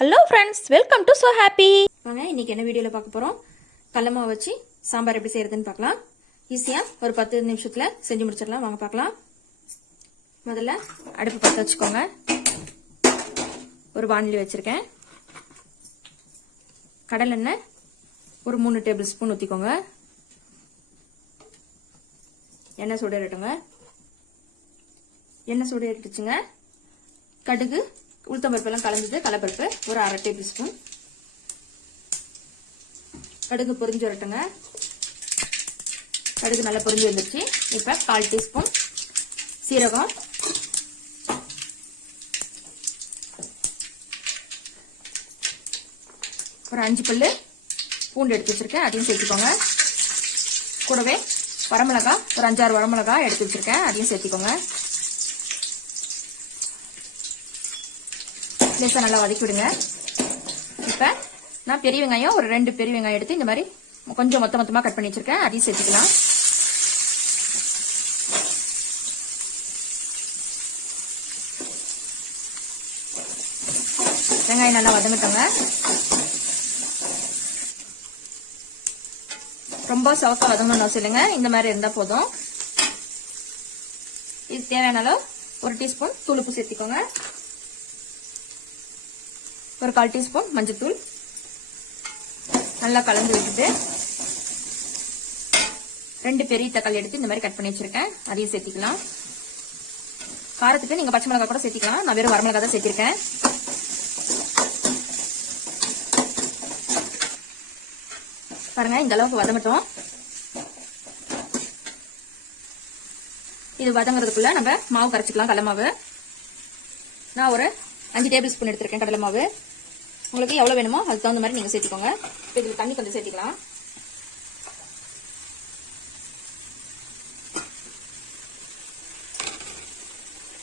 Hello friends, welcome to so happy. வாங்க இன்னைக்கு என்ன வீடியோவில் பார்க்க போகிறோம். கடலை மாவு வச்சு சாம்பார் எப்படி செய்யறதுன்னு பார்க்கலாம். ஈஸியாக ஒரு 10 நிமிஷத்தில் செஞ்சு முடிச்சிடலாம். வாங்க பார்க்கலாம். முதல்ல அடுப்பு பற்ற வச்சுக்கோங்க. ஒரு வானிலை வச்சுருக்கேன். கடலெண்ணெய் ஒரு 3 டேபிள் ஸ்பூன் ஊற்றிக்கோங்க. எண்ணெய் சூடு ஏறட்டுங்க. எண்ணெய் சூடு ஏறிட்டுச்சுங்க. கடுகு உளுத்தம்பருப்பெல்லாம் கலந்தது கடலைப்பருப்பு ஒரு 1/2 டேபிள் ஸ்பூன். கடுகு பொரிஞ்சு வரட்டுங்க. கடுகு நல்லா பொரிஞ்சு வந்துருச்சு. இப்போ 1/4 டீஸ்பூன் சீரகம், ஒரு 5 பல்லு பூண்டு எடுத்து வச்சிருக்கேன், அதையும் சேர்த்துக்கோங்க. கூடவே வரமிளகா ஒரு 5-6 வரமிளகா எடுத்து வச்சிருக்கேன், அதையும் சேர்த்துக்கோங்க. லேசாக நல்லா வதக்கி விடுங்க. இப்போ நான் பெரிய வெங்காயம் ஒரு 2 பெரிய வெங்காயம் எடுத்து இந்த மாதிரி கொஞ்சம் மொத்தமாக கட் பண்ணி வச்சிருக்கேன், அதையும் சேர்த்துக்கலாம். வெங்காயம் நல்லா வதங்கட்டோங்க. ரொம்ப சவக்கா வதங்கணும்னு அவசியம் இல்லைங்க, இந்த மாதிரி இருந்தால் போதும். இது தேவையான அளவு ஒரு டீஸ்பூன் தூளுப்பு சேர்த்திக்கோங்க. ஒரு 1/4 டீஸ்பூன் மஞ்சத்தூள் நல்லா கலந்து விட்டுட்டு 2 பெரிய தக்காளி எடுத்து இந்த மாதிரி கட் பண்ணி வச்சிருக்கேன், அதையும் சேர்த்திக்கலாம். காரத்துக்கு நீங்க பச்சை மிளகாய் கூட சேர்த்திக்கலாம். நான் வெறும் வரமிளகாய் தான் சேர்த்திருக்கேன். பாருங்க, இந்த அளவுக்கு வதங்கட்டும். இது வதங்குறதுக்குள்ள நம்ம மாவு கரைச்சிக்கலாம். கடலை மாவு நான் ஒரு 5 டேபிள் ஸ்பூன் எடுத்திருக்கேன். கடலை மாவு உங்களுக்கு எவ்வளவு வேணுமோ அதுக்கு தகுந்த மாதிரி நீங்க சேர்த்துக்கோங்க. இதுல தண்ணி கொஞ்சம் சேர்த்துக்கலாம்.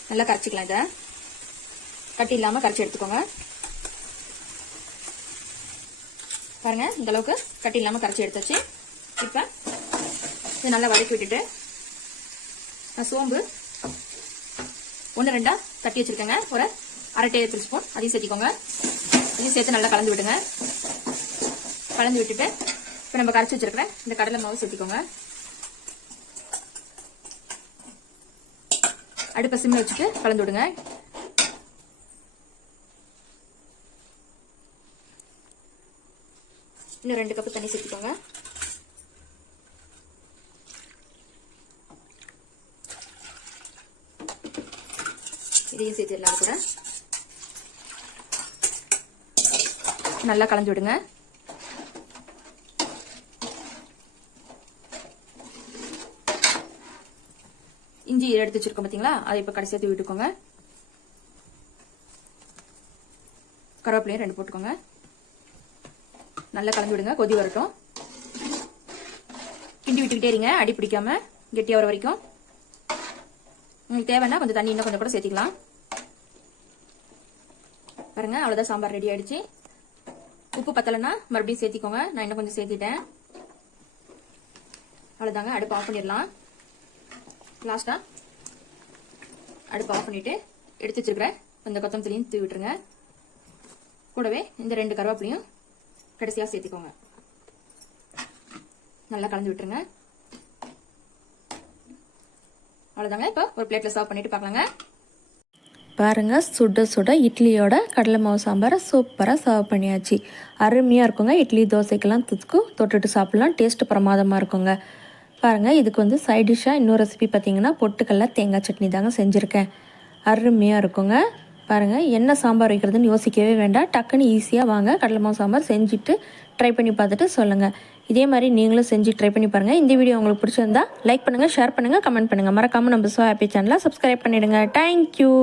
நல்லா கரைச்சிக்கலாம். இதை கட்டி இல்லாம கரைச்சி எடுத்துக்கோங்க. பாருங்க, இந்த அளவுக்கு கட்டி இல்லாம கரைச்சி எடுத்தாச்சு. இப்ப இதை நல்லா வதக்கி விட்டுட்டு நான் சோம்பு 1-2 தட்டி வச்சிருக்கேங்க, ஒரு 1/2 டேபிள் ஸ்பூன் அதையும் சேர்த்திக்கோங்க. இதையும் சேர்த்து நல்லா கலந்து விடுங்க. கலந்து விட்டுட்டு இப்போ நம்ம கரைச்சி வச்சிருக்கிற இந்த கடலை மாவு சேர்த்திக்கோங்க. அடுப்பை சிம்ல வச்சுட்டு கலந்து விடுங்க. இன்னும் 2 கப்பு தண்ணி சேர்த்திக்கோங்க. இதையும் சேர்த்துடலாம். கூட நல்லா கலந்து விடுங்க. இஞ்சி எடுத்து வச்சிருக்கோம் பாத்தீங்களா, அதை இப்ப கடைசியா தூவி விட்டுக்கோங்க. கருவேப்பிலையும் 2 போட்டுக்கோங்க. நல்லா கலந்து விடுங்க. கொதி வரட்டும். கிண்டி விட்டுக்கிட்டே இருங்க, அடி பிடிக்காம கெட்டியா வர வரைக்கும். உங்களுக்கு தேவைன்னா கொஞ்சம் தண்ணி இன்னும் கொஞ்சம் கூட சேர்த்திக்கலாம். பாருங்க, அவ்வளவுதான், சாம்பார் ரெடி ஆயிடுச்சு. உப்பு பத்தலைன்னா மறுபடியும் சேர்த்திக்கோங்க. நான் இன்னும் கொஞ்சம் சேர்த்திட்டேன். அவ்வளவுதாங்க, அடுப்பு ஆஃப் பண்ணிடலாம். லாஸ்டா அடுப்பு ஆஃப் பண்ணிட்டு எடுத்து வச்சிருக்கிற கொஞ்சம் கொத்தமல்லியும் தூவி விட்டுருங்க. கூடவே இந்த 2 கருவேப்பிலையும் கடைசியா சேர்த்திக்கோங்க. நல்லா கலந்து விட்டுருங்க. அவ்வளவுதாங்க. இப்போ ஒரு பிளேட்ல சர்வ் பண்ணிட்டு பார்க்கலாங்க. பாருங்கள், சுட சுட இட்லியோட கடலை மாவு சாம்பாரை சூப்பராக சர்வ் பண்ணியாச்சு. அருமையாக இருக்குங்க. இட்லி தோசைக்கெல்லாம் தொட்டுட்டு சாப்பிட்லாம். டேஸ்ட்டு பிரமாதமாக இருக்குங்க. பாருங்கள், இதுக்கு வந்து சைட் டிஷ்ஷாக இன்னொரு ரெசிபி பார்த்தீங்கன்னா பொட்டுக்கடலை தேங்காய் சட்னி தாங்க செஞ்சுருக்கேன். அருமையாக இருக்குங்க. பாருங்கள், என்ன சாம்பார் வைக்கிறதுன்னு யோசிக்கவே வேண்டாம். டக்குன்னு ஈஸியாக வாங்க கடலை மாவு சாம்பார் செஞ்சுட்டு ட்ரை பண்ணி பார்த்துட்டு சொல்லுங்கள். இதே மாதிரி நீங்களும் செஞ்சு ட்ரை பண்ணி பாருங்கள். இந்த வீடியோ உங்களுக்கு பிடிச்சிருந்தா லைக் பண்ணுங்கள், ஷேர் பண்ணுங்கள், கமெண்ட் பண்ணுங்கள். மறக்காமல் நம்ம ஸோ ஹாப்பி சேனலை சப்ஸ்கிரைப் பண்ணிவிடுங்க. தேங்க்யூ.